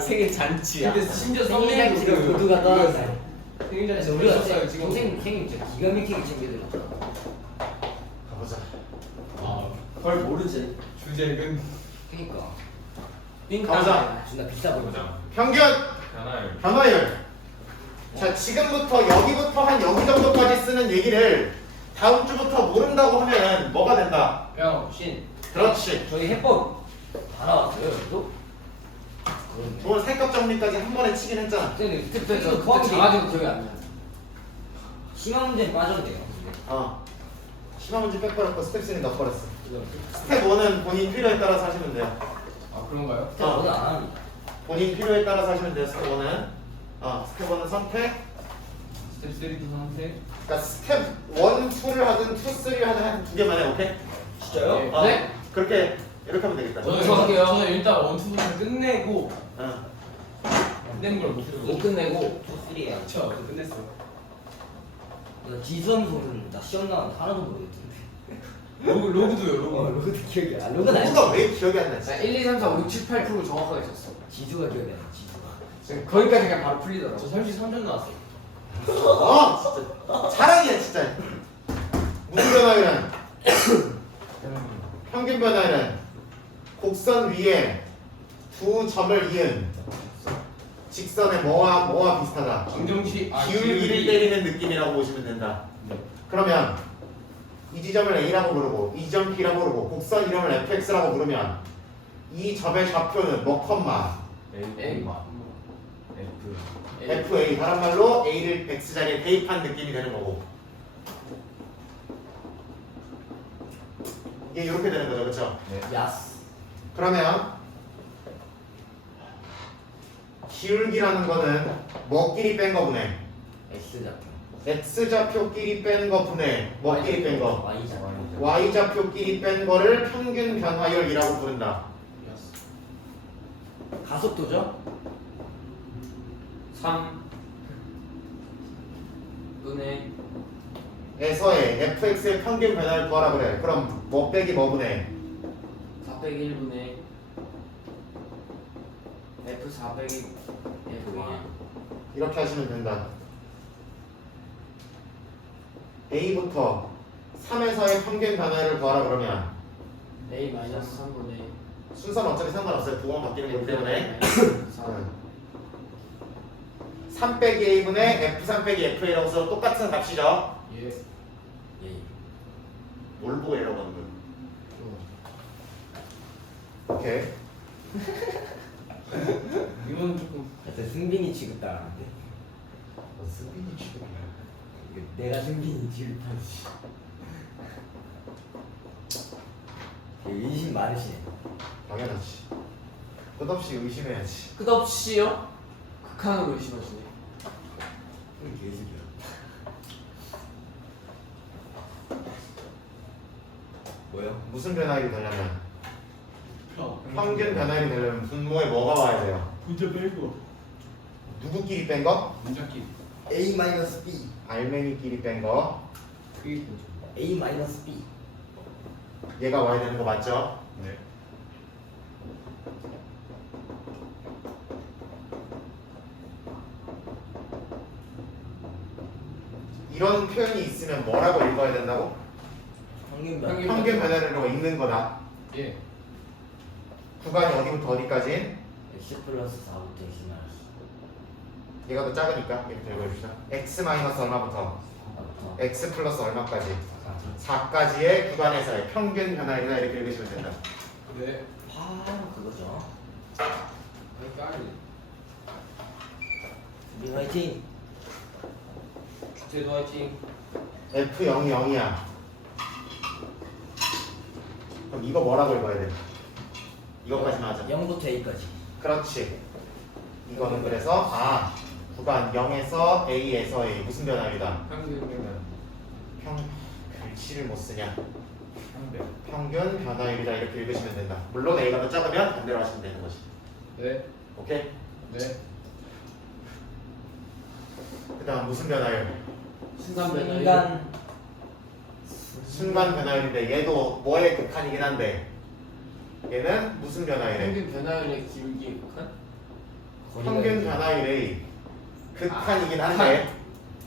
생일 잔치야. 근데 심지어 생일 잔치를 선배님도 모두가 떠났어요. 생일 잔치 우리가 보셨어요 지금? 동생 생일 진짜 기가 막히게 챙겨드렸잖아. 가보자. 그걸 모르지. 주제는 그니까 가보자. 존나 비싸 보이잖아. 평균 변화율. 자, 지금부터 여기부터 한 여기 정도까지 쓰는 얘기를 다음 주부터 모른다고 하면 뭐가 된다? 병신. 그렇지. 저희 해법 다 나왔어요. 여기도. 뭐 살값 정리까지 한 번에 치긴 했잖아. 근데 그때 저 그때 자가지고 기억이 안 나. 심한 문제는 빠져도 돼요. 심한 문제 빼버렸고 스텝 3는 넣어버렸어. 스텝 1은 본인 필요에 따라서 하시면 돼요. 아 그런가요? 그때 오늘 안 합니다. 본인 필요에 따라서 하시면 돼요. 스텝 1은. 스텝 1은 선택. 스텝 3도 선택. 그러니까 스텝 1, 2를 하든 2, 3를 하든 한 두 개만 해. 오케이? 진짜요? 네. 그렇게 이렇게 하면 되겠다. 저는 일단 원투부터 끝내고 끝내는 걸 목표로. 못 끝내고 2, 3에요. 저 끝냈어. 지수함소는 나 시험 나왔는데 하나도 모르겠던데. 로그도요 로그. 로그도 기억이 안 나. 로그는 아니지. 누가 왜 기억이 안 나지? 나 1, 2, 3, 4, 5, 6, 7, 8% 정확하게 쳤어. 지수가 기억이 안 나. 지수가. 거기까지 그냥 바로 풀리더라고. 저 33점 나왔어. 진짜 자랑이야 진짜. 무슨 변화율은? 평균 변화율은 곡선 위에 두 점을 이은 직선의 뭐와 비슷하다. 정정시 기울기를 때리는 느낌이라고 보시면 된다. 그러면 이 지점을 A라고 부르고 이 지점 B라고 부르고 곡선 이름을 fx라고 부르면 이 점의 좌표는 뭐 컴마 fa 다른 말로 A를 x자리에 대입한 느낌이 되는 거고 이게 이렇게 되는 거죠, 그렇죠? 야스. 그러면 기울기라는 거는 뭐끼리 뺀 거 분해? S 좌표. x좌표끼리 뺀 거 분해 뭐끼리 뺀 거? Y 좌표. y좌표끼리 뺀 거를 평균 변화율이라고 부른다. 가속도죠? 3 분의 에서의 fx의 평균 변화를 구하라 그래. 그럼 뭐 빼기 뭐 분해? 4 빼기 1분의 F 4 빼기 F1 이렇게 하시면 된다. a부터 3에서의 평균 변화를 구하라 그러면 A 마이너스 3분의 순서는 어차피 상관없어요. 부호만 바뀌는 거기 때문에 3 빼기 a분의 f3 빼기 fa라고 써 똑같은 값이죠. 예. 예. 뭘 보고 이라고 하는 거야? 오케이. 이거는 조금 하여튼 승빈이 취급당하는데. 승빈이 취급이야. 내가 승빈이 취급하지. 의심 많으시네. 당연하지. 끝없이 의심해야지. 끝없이요? 극한으로 의심하시네. 개새끼야. 뭐요? 무슨 변화율이 되려면 평균 변화율이 되려면 분모에 뭐가 와야 돼요? 문제 빼고 누구끼리 뺀 거? 문자끼 A 마이너스 B. 알맹이끼리 뺀 거. 그게 뭐죠? A 마이너스 B. 얘가 와야 되는 거 맞죠? 네. 이런 표현이 있으면 뭐라고 읽어야 된다고? 평균 평균. 평균 변화율로 읽는 거다. 예. 구간이 어디부터 어디까지? X 플러스 4부터 X 마이너스 얘가 더 작으니까 이렇게 들고 해봅시다. x 마이너스 얼마부터? 4부터 x 플러스 얼마까지? 4까지의 구간에서의 평균 변화율이다 이렇게 읽으시면 된다. 네. 바로 그거죠. 그러니까 우리 화이팅. 주태도 화이팅. f0이 0이야. 그럼 이거 뭐라고 읽어야 돼? 이것까지만 하자. 0부터 A까지. 그렇지. 이거는 그래서 구간 0에서 A에서 A 무슨 변화율이다? 평균 글씨를 못 쓰냐? 평균. 평균 변화율이다 이렇게 읽으시면 된다. 물론 A가 더 작으면 반대로 하시면 되는 것이. 네. 오케이? 네. 그다음 무슨 변화율? 순간 변화율. 순간 순간 변화율인데 얘도 뭐의 극한이긴 한데 얘는 무슨 변화율이래? 평균 변화율의 기울기의 극한? 변화율의 극한이긴 한데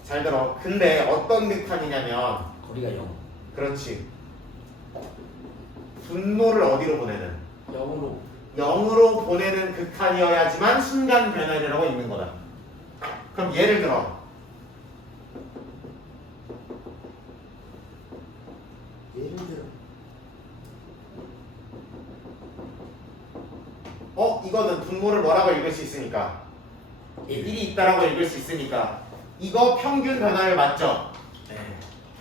잘 들어. 근데 어떤 극한이냐면 거리가 0. 그렇지. 분모를 어디로 보내는? 0으로. 0으로 보내는 극한이어야지만 순간 변화율이라고 있는 거다. 그럼 예를 들어 예를 들어. 이거는 분모를 뭐라고 읽을 수 있으니까 1이 있다라고 읽을 수 있으니까 이거 평균 변화율 맞죠? 네.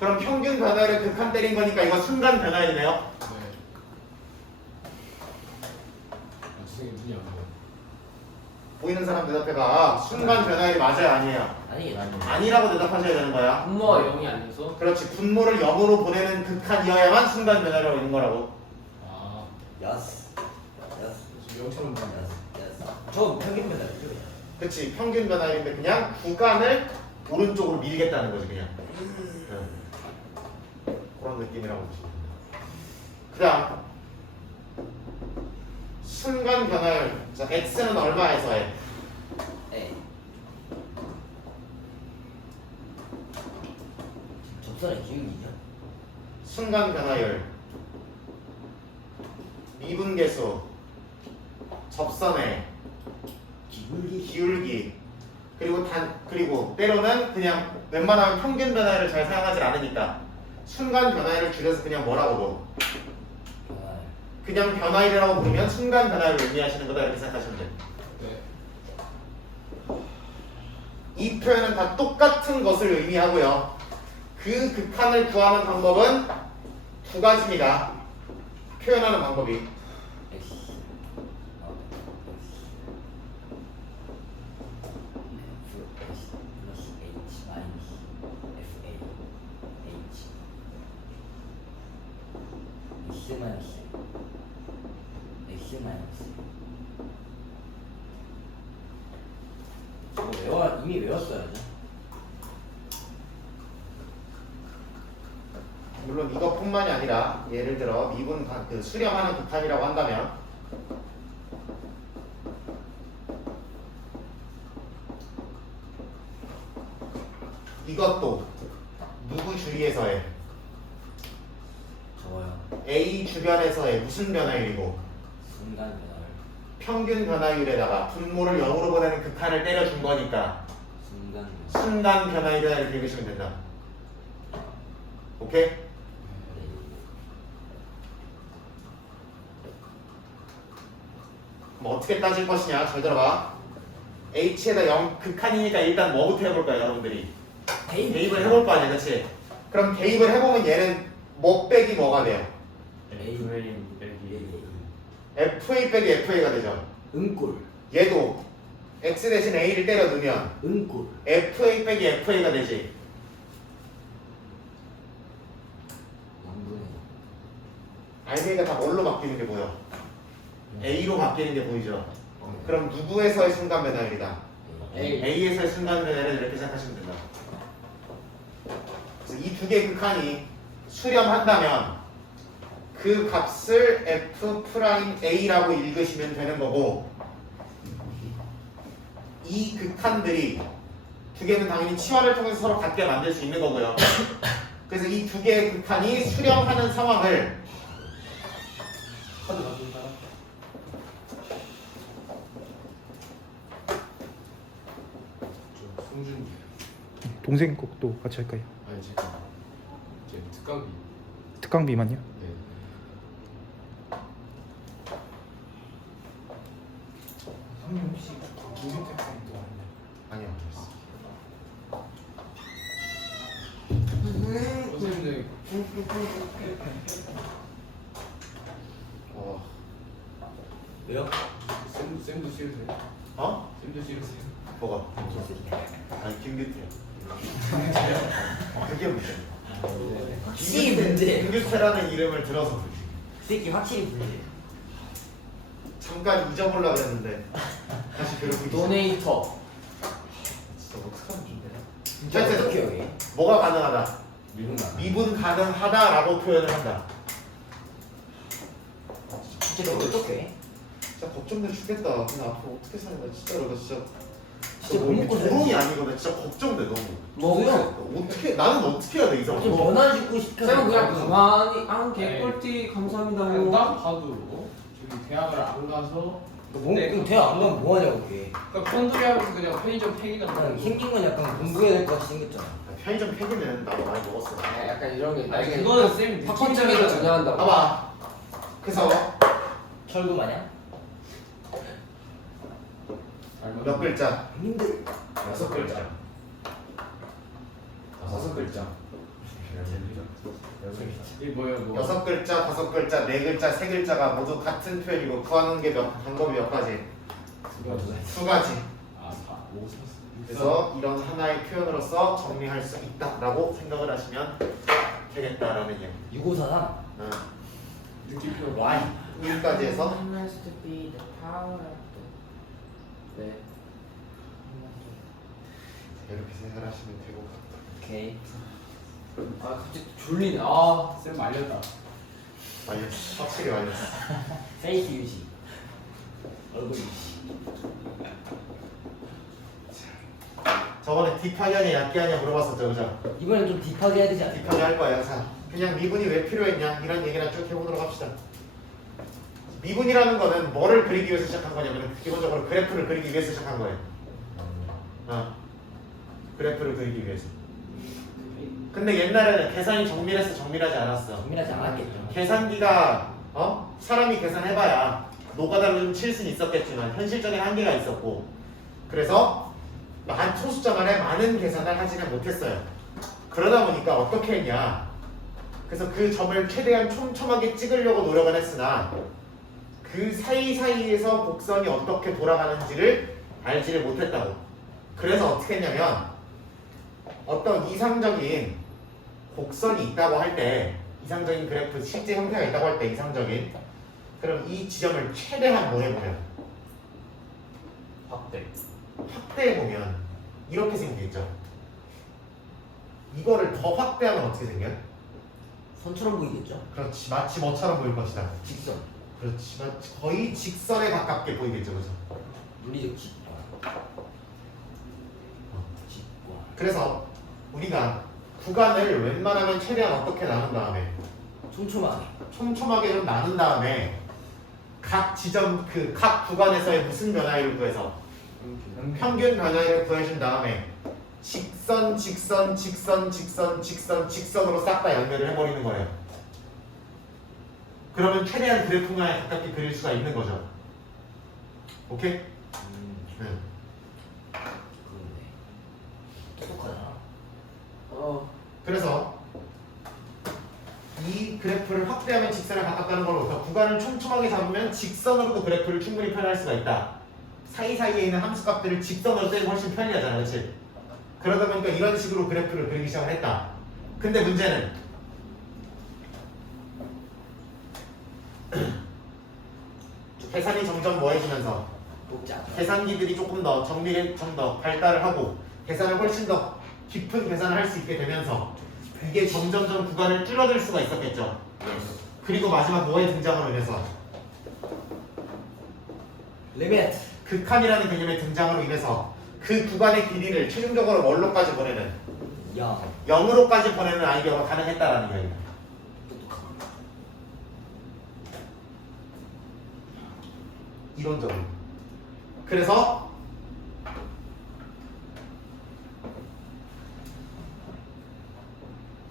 그럼 평균 변화율을 극한 때린 거니까 이거 순간 변화율이네요. 네. 선생님 눈이 안 보여. 보이는 사람 대답해봐. 순간 변화율이 맞아요, 아니에요? 아니긴 아니네. 아니라고 대답하셔야 되는 거야. 분모가 0이 아니어서. 그렇지. 분모를 0으로 보내는 극한이어야만 순간 변화율이라고 있는 거라고. 아, 야스. 지금 0처럼 보여. 야스. 저 평균 변화율이죠. 그렇지. 평균 변화율인데 그냥 구간을 오른쪽으로 밀겠다는 거지 그냥. 그런 느낌이라고 보시면 됩니다. 그다음 순간 변화율. 자, x는 얼마에서 해? 에. 접선의 기울기죠. 순간 변화율, 미분계수, 접선의 기울기. 기울기, 그리고 때로는 그냥 웬만하면 평균 변화율을 잘 사용하지 않으니까 순간 변화율을 줄여서 그냥 뭐라고 보? 그냥 변화율이라고 부르면 순간 변화율을 의미하시는 거다 이렇게 생각하시면 돼요. 네. 이 표현은 다 똑같은 것을 의미하고요. 그 극한을 구하는 방법은 두 가지입니다. 표현하는 방법이. X. F 플러스 H 마이너스 FA H X 마이너스 X 마이너스 저거 이미 외웠어야죠. 물론 이것뿐만이 아니라 예를 들어 미분 수렴하는 극한이라고 한다면 이것도 누구 주위에서의 저거요. A 주변에서의 무슨 변화율이고 순간 변화를 평균 변화율에다가 분모를 0으로 보내는 극한을 때려준 거니까 순간 변화. 순간 변화율이라 이렇게 읽으시면 된다. 오케이? 그럼 어떻게 따질 것이냐? 잘 들어봐. H에다 0 극한이니까 일단 뭐부터 해볼까요, 여러분들이? 대입을 해볼 거 아니야, 그렇지? 그럼 대입을 해보면 얘는 뭐 빼기 뭐가 돼요? FA FA 빼기 FA가 되죠. 은꼴. 얘도 X 대신 A를 때려 넣으면 은꼴. FA 빼기 FA가 되지. 양분의 RBA가 다 뭘로 바뀌는 게 보여? A로 바뀌는 게 보이죠? 그럼 누구에서의 순간 변화율이다? A에서의 순간 변화율을 이렇게 생각하시면 된다. 그래서 이 두 개의 극한이 수렴한다면 그 값을 F'A라고 읽으시면 되는 거고 이 극한들이 두 개는 당연히 치환을 통해서 서로 같게 만들 수 있는 거고요. 그래서 이 두 개의 극한이 수렴하는 상황을 카드 가진 사람? 저 송준이. 동생 것도 같이 할까요? 아니 제가 제 특강비. 특강비만요? 네. 선생님 혹시 김민택님도 아니요? 아니요. 선생님들 왜요? 쌤도 싫으세요? 어? 쌤도 싫으세요? 뭐가? 아니 김규태. 그게 문제. 확실히 문제. 김규태라는 이름을 들어서 문제. 그 새끼 확실히 문제. 잠깐 잊어보려고 했는데 다시 그러고 있어. 도네이터. 진짜 어떡하면 좋냐. 진짜 어떻게 여기? 뭐가 가능하다? 미분만. 미분 가능하다라고 표현을 한다. 진짜 너 어떻게 해? 진짜 걱정돼 죽겠다. 근데 앞으로 어떻게 사냐 진짜로 나 진짜 진짜 못 먹고 도롱이 아니거든. 진짜 걱정돼 너무. 뭐요? 어떻게 나는 어떻게 해야 돼 이 상황? 좀 연한 죽고 싶어. 쌤은 그냥 가만히 개꿀띠 감사합니다 그냥 하고 딱 봐도 저기 대학을 안 가서 그럼 대학 안 가면 뭐 하냐고 그게. 그러니까 콘도리 하면서 그냥 편의점 팽이나 그냥 생긴 건 약간 공부해야 될 것 같이 생겼잖아. 편의점 폐기는 나도 많이 먹었어. 약간 이런 게 아니, 나중에 그거는 쌤이 팝콘점에서 전혀한다고. 봐봐. 그래서 철구 마냥? 몇 글자? 힘들. 6글자. 5글자. 이게 뭐예요? 뭐 6글자, 5글자, 4글자, 3글자가 모두 같은 표현이고 구하는 게 방법이 몇 가지? 두 가지. 아, 4, 5, 4. 그래서 이런 하나의 표현으로서 정리할 수 있다라고 생각을 하시면 되겠다라는 얘기. 6543. 느낌표 Y. 여기까지 해서 네. 이렇게 생각을 하시면 되고. 오케이. 아 갑자기 졸리네. 아 쌤 말렸다. 말렸어. 확실히 말렸어. 페이스 유지. 얼굴 유지. 저번에 딥하게 하냐 얕게 하냐 물어봤었죠, 그죠? 이번엔 좀 딥하게 해야 되지 않을까? 딥하게 할 거예요. 자, 그냥 미분이 왜 필요했냐 이런 얘기나 쭉 해보도록 합시다. 미분이라는 거는 뭐를 그리기 위해서 시작한 거냐면 기본적으로 그래프를 그리기 위해서 시작한 거예요. 그래프를 그리기 위해서. 근데 옛날에는 계산이 정밀해서 정밀하지 않았어. 정밀하지 않았겠죠. 계산기가 사람이 계산해봐야 노가다로 좀 칠 수는 있었겠지만 현실적인 한계가 있었고 그래서 소수점 안에 많은 계산을 하지는 못했어요. 그러다 보니까 어떻게 했냐, 그래서 그 점을 최대한 촘촘하게 찍으려고 노력을 했으나 그 사이사이에서 곡선이 어떻게 돌아가는지를 알지를 못했다고. 그래서 어떻게 했냐면 어떤 이상적인 곡선이 있다고 할 때, 이상적인 그래프 실제 형태가 있다고 할 때 이상적인, 그럼 이 지점을 최대한 뭐 해보면 확대해보면 이렇게 생기겠죠. 이거를 더 확대하면 어떻게 생겨요? 선처럼 보이겠죠? 그렇지, 마치 뭐처럼 보일 것이다. 직선. 그렇지, 마치 거의 직선에 가깝게 보이겠죠, 그죠? 물리적 직관. 직관. 그래서 우리가 구간을 웬만하면 최대한 어떻게 나눈 다음에 촘촘하게. 촘촘하게 좀 나눈 다음에 각 지점 그 각 구간에서의 무슨 변화율을 구해서 평균 변화율을 구해준 다음에 직선으로 싹 다 연결을 해버리는 거예요. 그러면 최대한 그래프에 가깝게 그릴 수가 있는 거죠. 오케이? 그러네. 똑똑하다. 그래서 이 그래프를 확대하면 직선에 가깝다는 걸로부터 구간을 촘촘하게 잡으면 직선으로도 그래프를 충분히 표현할 수가 있다. 사이사이에 있는 함수값들을 직선으로 떼면 훨씬 편리하잖아, 그렇지? 그러다 보니까 이런 식으로 그래프를 그리기 시작을 했다. 근데 문제는 계산이 점점 뭐해지면서 높지 않다. 계산기들이 조금 더 정밀해, 좀 더 발달을 하고 계산을 훨씬 더 깊은 계산을 할 수 있게 되면서 이게 점점점 구간을 줄어들 수가 있었겠죠. 그리고 마지막 뭐의 등장으로 인해서 리미트. 극한이라는 개념의 등장으로 인해서 그 구간의 길이를 최종적으로 뭘로까지 보내는 0으로까지 보내는 아이디어가 가능했다라는 이야기입니다. 똑똑하다. 이론적으로. 그래서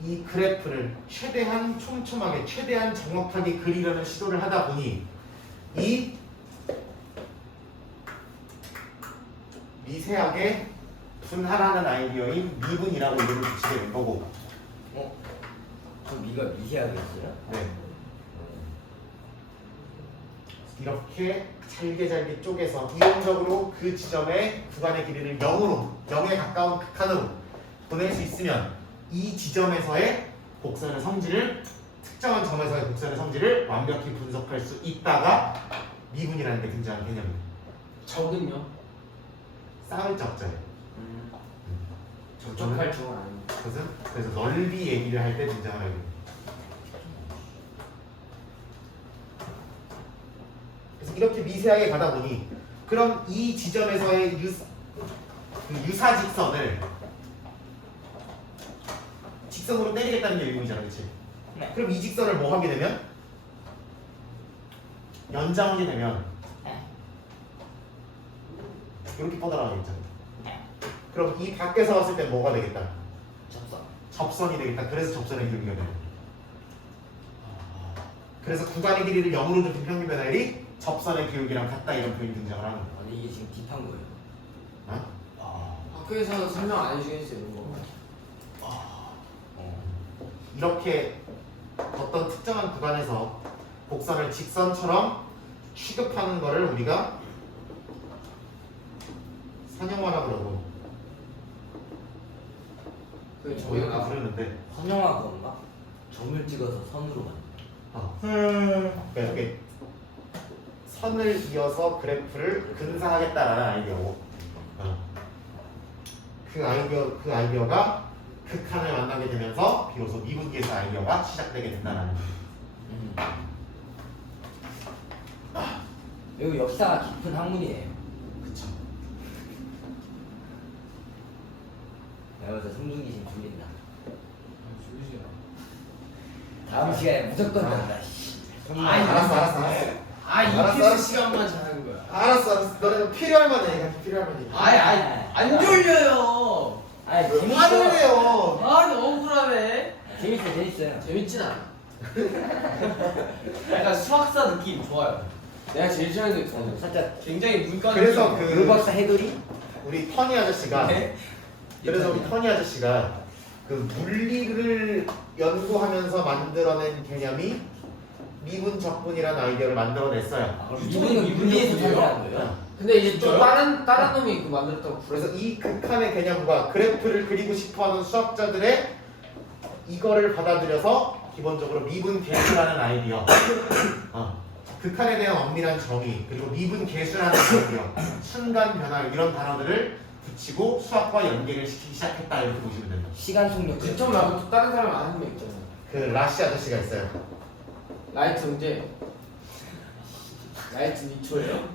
이 그래프를 최대한 촘촘하게, 최대한 정확하게 그리려는 시도를 하다 보니 이 미세하게 분할하는 아이디어인 미분이라고 이름을 붙이게 된 거고. 그 미가 미세하게 있어요? 네. 이렇게 잘게 쪼개서 이론적으로 그 지점의 구간의 길이를 0에 가까운 극한으로 보낼 수 있으면 이 지점에서의 곡선의 성질을, 특정한 점에서의 곡선의 성질을 완벽히 분석할 수 있다가 미분이라는 게 등장하는 개념입니다. 적은요? 쌍을 적자예요. 적적할 적은 아닙니다. 그것은 그래서 넓이 얘기를 할 때 등장하는 겁니다. 그래서 이렇게 미세하게 가다 보니 그럼 이 지점에서의 그 유사직선을 직선으로 때리겠다는 게 의미잖아, 그렇지? 네. 그럼 이 직선을 뭐 하게 되면 연장하게 되면 이렇게 뻗어나가겠죠. 그럼 이 밖에서 봤을 때 뭐가 되겠다? 접선. 접선이 되겠다. 그래서 접선의 기울기가 되는 거야. 그래서 구간의 길이를 0으로 좁힌 평균 변화율이 접선의 기울기랑 같다 이런 표현이 등장을 하는 거야. 아니 이게 지금 딥한 거예요. 어? 학교에서 설명 안 해주겠어요 이런 거. 이렇게 어떤 특정한 구간에서 곡선을 직선처럼 취급하는 거를 우리가 선형화라고 그러고 그 저희가 저희가 부르는데 선형화 그건가? 점을 찍어서 선으로 가는. 그러니까 이렇게 선을 이어서 그래프를 근사하겠다라는 아이디어고 그 아이디어가 극한을 만나게 되면서 비로소 미분계수 아이디어가 시작되게 된다는 이거 역사가 깊은 학문이에요. 그쵸. 내가 볼때 성중기심 풀린다. 졸리지 다음 시간에 무조건 된다. 씨. 아이, 알았어. 이피스 알았어. 시간만 자는 거야. 알았어. 너네는 필요할 만한 얘기야. 필요할 만한 얘기. 안 졸려요. 아니 왜 재밌어. 화를 내요? 너무 불안해. 재밌어요. 재밌진 않아. 약간 수학사 느낌 좋아요. 내가 제일 싫어하는 게 있거든. 살짝 굉장히 문과 그래서 느낌. 그 박사 해돌이? 우리 터니 아저씨가 네? 그래서 우리 터니 아저씨가 그 물리를 연구하면서 만들어낸 개념이 미분 적분이라는 아이디어를 만들어냈어요. 아, 그럼 유통이 미분은 물리에서 미분이에요? 찾아라는 거예요? 근데 이제 또 진짜요? 다른 놈이 그 만들었다고. 그래서 이 극한의 개념과 그래프를 그리고 싶어하는 수학자들의 이거를 받아들여서 기본적으로 미분 계수라는 아이디어, 극한에 대한 엄밀한 정의, 그리고 미분 계수라는 아이디어, 순간 변화 이런 단어들을 붙이고 수학과 연계를 시키기 시작했다 이렇게 보시면 됩니다. 시간 속력. 지점 말고 또 다른 사람 아는 명 있잖아요. 그 라시 아저씨가 있어요. 라이트 문제. 라이트 니초예요?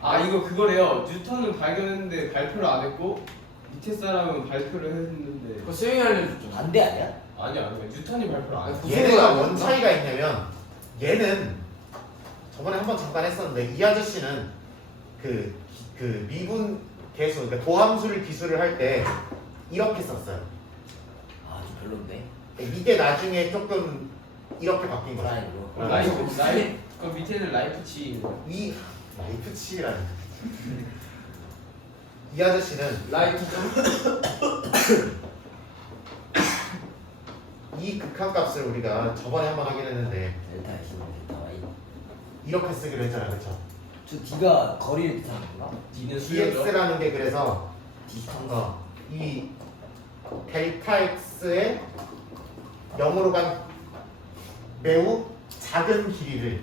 아 이거 그거래요. 뉴턴은 발견했는데 발표를 안 했고 밑에 사람은 발표를 했는데 그거 수영이 알려줬죠. 반대 아니야? 아니야 뉴턴이 발표를 안 했어. 얘네가 뭔 차이가 있냐면 얘는 저번에 한번 잠깐 했었는데 이 아저씨는 그 미분 계수, 그러니까 도함수를 기술을 할 때 이렇게 썼어요. 아 좀 별론데. 이게 나중에 조금 이렇게 바뀐 거죠. 라인으로. 라이프 그 밑에는 라이프치. 이 라이프치라는 이 아저씨는 라이트 좀. 이 극한값을 우리가 저번에 한번 하긴 했는데 델타 X 델타 Y. 이렇게 쓰기로 했잖아, 그렇죠? 저 D가 거리를 뜻하는 건가? D는 수열이죠. dx라는 게 그래서 디스턴스. 이 델타 x의 0으로 간 매우 작은 길이를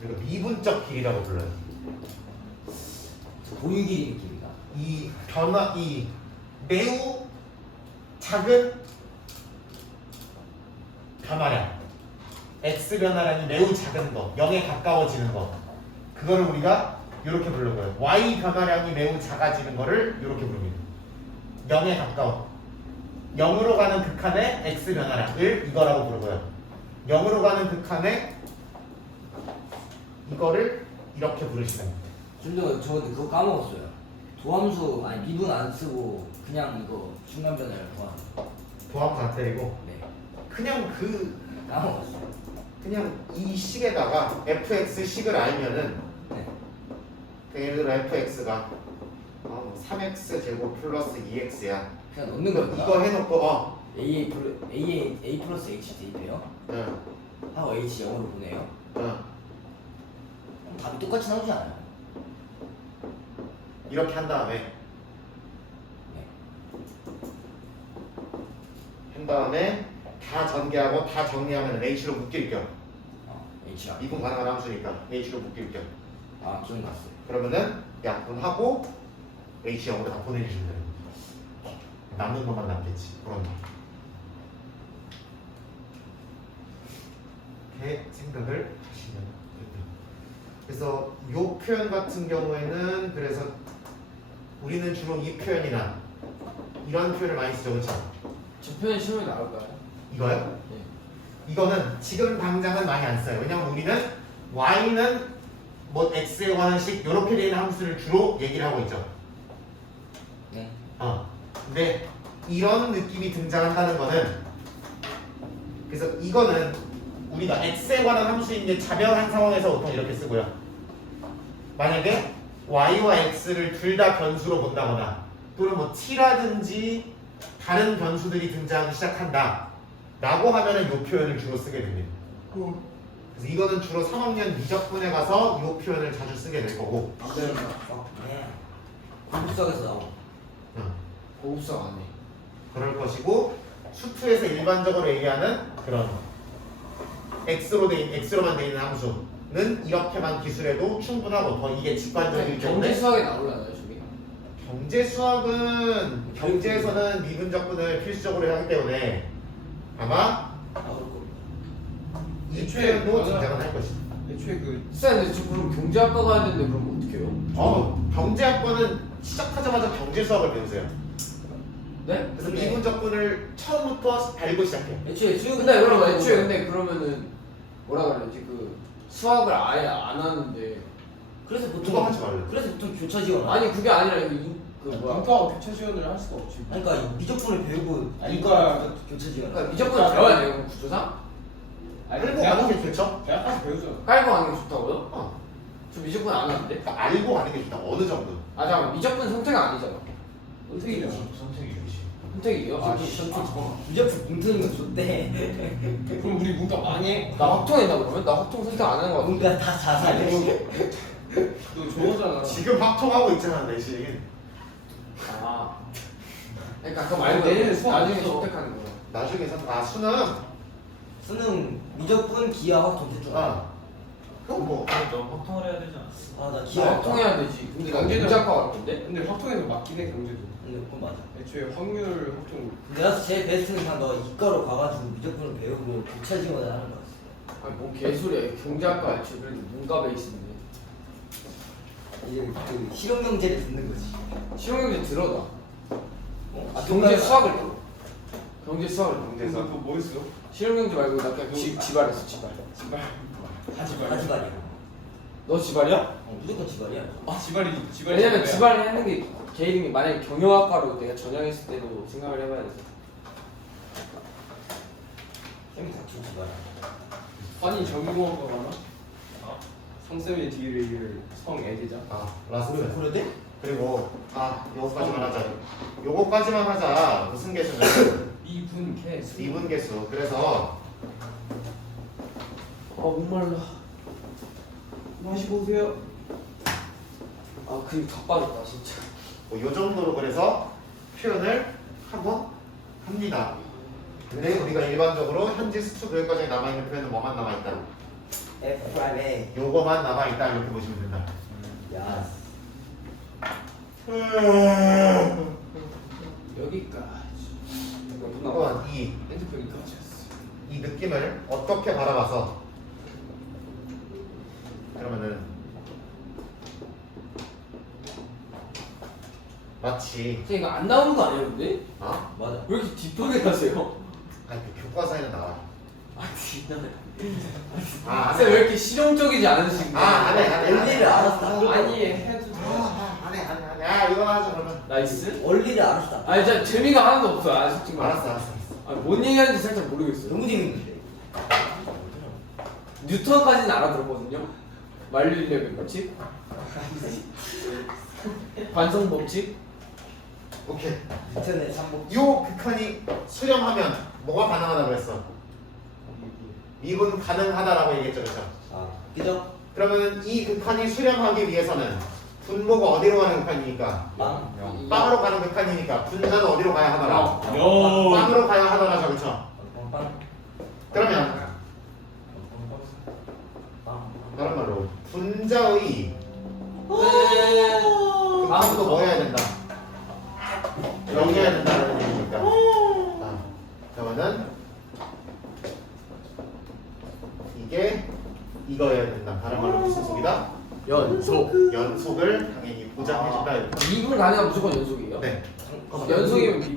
그리고 미분적 길이라고 불러요. 공유 길이 느낌인가? 이 매우 작은 변화량, x 변화량이 매우 작은 거, 0에 가까워지는 거, 그거를 우리가 이렇게 부르고요. y 변화량이 매우 작아지는 거를 이렇게 부릅니다. 0에 가까워. 0으로 가는 극한의 x 변화량을 이거라고 부르고요. 0으로 가는 극한의 이거를 이렇게 부르시면 됩니다. 저 근데 그거 까먹었어요. 도함수 아니 미분 안 쓰고 그냥 이거 순간 변화를 구하는 거. 도함수 안 때리고 네. 그냥 까먹었어요. 그냥 이 식에다가 fx 식을 알면은 네. 예를 들어 fx가 3x 제곱 플러스 2x야. 그냥 넣는 거구나. 이거 해놓고 A 플러스 H 대입해요. 응, 하고 H 0으로 보내요. 응. 그럼 답이 똑같이 나오지 않아요? 이렇게 한 다음에 네. 다 전개하고 다 정리하면 h로 묶일 겸 H랑. 미분 가능한 함수니까 h로 묶일 겸 아 기억났어요. 그러면은 약분하고 h 0으로 다 보내주시면 돼요. 남는 것만 남겠지. 그런 거. 이렇게 생각을 하시면 됩니다. 그래서 이 표현 같은 경우에는 그래서 우리는 주로 이 표현이나 이런 표현을 많이 쓰죠, 그렇죠? 저 표현 시험에 나올까요? 이거요? 네. 이거는 지금 당장은 많이 안 써요. 왜냐면 우리는 y는 뭐 x에 관한 식 이렇게 되는 함수를 주로 얘기를 하고 있죠. 네. 근데 이런 느낌이 등장한다는 거는 그래서 이거는 우리가 x에 관한 함수인데 자명한 상황에서 보통 이렇게 쓰고요. 만약에 y와 x를 둘 다 변수로 본다거나 또는 뭐 t라든지 다른 변수들이 등장하기 시작한다 라고 하면은 이 표현을 주로 쓰게 됩니다. 그래서 이거는 주로 3학년 미적분에 가서 이 표현을 자주 쓰게 될 거고 네. 고급석에서 나오고. 고급성 안 해. 그럴 것이고 수투에서 일반적으로 얘기하는 그런 x로만 돼 있는 함수는 이렇게만 기술해도 충분하고 더 이게 직관적이기 경제 때문에 수학에 나올라나요, 저기? 경제 수학은 경제에서는 미분적분을 필수적으로 하기 때문에 아마 나올 겁니다. 이 애초에 표현도 맞아. 등장은 할 것이다. 애초에 그 쌤, 저 그럼 경제학과 가야 되는데 그럼 어떻게 해요? 경제학번은 시작하자마자 경제 수학을 배우세요. 네? 그래서 미분적분을 처음부터 알고 시작해요. 애초에 수능 근데 그럼 애초에 근데 그러면은 뭐라 그러지? 그 수학을 아예 안 하는데 그래서 보통 누가 하지 말래? 그래서 보통 교차 지원. 아니 그게 아니라 그 뭐야? 문과하고 교차 지원을 할 수가 없지. 그러니까 미적분을 배우고 아니, 이과 교차 지원. 그러니까 미적분을 배워야 돼요, 구조상? 알고 가는 게 좋죠. 대학 가서 배우죠. 깔고 가는 게 좋다고요? 어. 저 미적분 안 하는데? 그러니까 알고 가는 게 좋다. 어느 정도. 아 잠깐 미적분 선택 아니잖아. 선택이죠. 선택이에요? 아 씨. 미적분 뭉트는 건 좋대. 그럼 우리 문과 망해? 나 확통했나 그러면? 나 확통 선택 안 하는 거 같은데. 뭔가 다 자살해. 너 좋아하잖아. 지금 확통하고 있잖아, 내신. 아. 그러니까 그거 말고 내년에 수학 나중에 없어. 선택하는 거. 나중에 수능. 수능 미적분 기하 확통 대충. 그럼 뭐 확통을 해야 되지 않아? 아나 나 기하 확통해야 되지. 근데 나 경제도- 경제학과 갈 건데? 근데 확통에서 맞긴 해 경제도. 근데 그건 맞아. 애초에 확률 확통. 내가 제일 베스트는 그냥 너 이과로 가가지고 미적분을 배우고 교차 지원을 하는 거였어. 아니 뭔 개소리야. 경제학과 애초에 그래도 문과 베이스인데. 이제 그 실용 경제를 듣는 거지. 실용경제 들어 나. 아 아, 경제 순간- 수학을 들어. 경제 수학을 들어. 그래서 그거 뭐 했어? 실용경제 말고 나 그냥 지발했어 지발. 지발. 하지발이야. 너 지발이야? 무조건 지발이야. 지발이 왜냐면 뭐야? 지발을 하는 게 걔 이름이 만약에 경영학과로 내가 전형했을 때도 생각을 해봐야 돼. 쌤이 다쳐 지발이야. 아니 정보학과 가나? 성쌤의 뒤를 성애대자. 라스트. 그래대? 그리고 요거까지만 하자. 요거까지만 하자. 무슨 개수는 미분 개. 미분 개수. 그래서 아 목말라. 마시고 오세요. 아 근육 다 빠졌다 진짜. 요 정도로 그래서 표현을 한번 합니다. 근데 우리가 일반적으로 현재 수투 교육과정에 남아있는 표현은 뭐만 남아있다? F 프라임 A. 요거만 남아있다 이렇게 보시면 된다. 야. 여기까지. 이거 누나 한번 이 핸드폰이 꺼졌어. 느낌을 어떻게 바라봐서 그러면은 마치 선생님 이거 안 나오는 거 아니에요 근데? 맞아. 왜 이렇게 딥하게 가세요? 아니 그 교과서에는 나와. 아 진짜. 아 선생님 왜 이렇게 실용적이지 않으신가요? 안해 원리를 알았어. 아니 해도 돼. 안해 이거 하자 그러면. 나이스. 원리를 알았어. 아니 진짜 재미가 하나도 없어. 아 솔직히 말해. 알았어. 아뭔 얘기하는지 살짝 모르겠어요. 너무 재밌는데. 뉴턴까지는 알아들었거든요. 만류인력의 법칙, 관성 법칙. 오케이. 인터넷 삼복. 요 극한이 수렴하면 뭐가 가능하다고 했어? 미분 가능하다라고 얘기했죠, 그렇죠? 아 그죠? 그러면 이 극한이 수렴하기 위해서는 분모가 어디로 가는 극한이니까 빵. 빵으로 가는 극한이니까 분자는 어디로 가야 하더라? 요. 빵으로 가야 하더라죠, 그렇죠? 빵. 그러면 다른 말로 분자의 극한도 뭐 해야 된다? 여기해야 된다는 얘기니까. 그러면은 이게 이거여야 된다. 다른 말로 무슨 속이다? 연속. 연속을 당연히 보장해준다. 이렇게. 미분 가능한 무조건 연속이에요? 네. 연속이면 미분